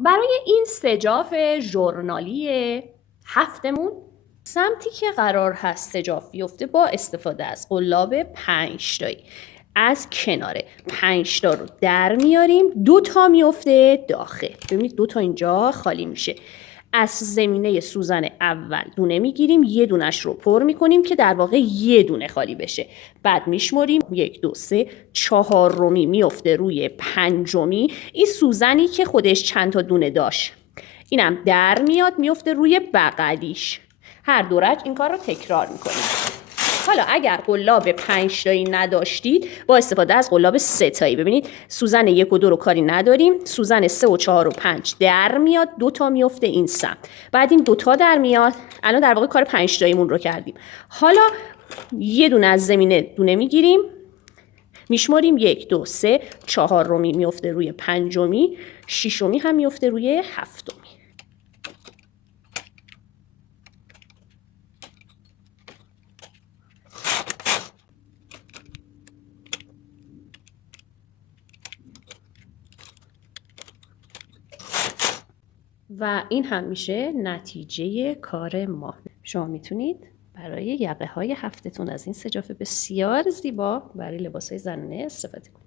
برای این سجاف ژورنالی هفتمون، سمتی که قرار هست سجاف بیفته با استفاده از قلاب 5 تایی از کناره 5 تا رو در میاریم، 2 تا میفته داخل. ببینید 2 تا اینجا خالی میشه. از زمینه سوزن اول دونه میگیریم، یه دونش رو پر میکنیم که در واقع یه دونه خالی بشه. بعد میشمریم 1 2 3 چهارمی میفته روی پنجمی. این سوزنی که خودش چند تا دونه داشت اینم در میاد میفته روی بغلیش. هر دورج این کار رو تکرار میکنیم. حالا اگر قلاب 5 تایی نداشتید با استفاده از قلاب 3 تایی، ببینید سوزن 1 و 2 رو کاری نداریم، سوزن 3 و 4 و 5 در میاد، 2 تا میفته این سمت. بعد این 2 تا در میاد. الان در واقع کار 5 تاییمون رو کردیم. حالا یه دونه از زمینه دونه میگیریم، میشماریم 1 2 3 چهارمی میفته روی پنجمی، ششمی هم میفته روی هفتمی. و این هم میشه نتیجه کار ما. شما میتونید برای یقه های هفتتون از این سجاف بسیار زیبا برای لباس های زنانه استفاده کنید.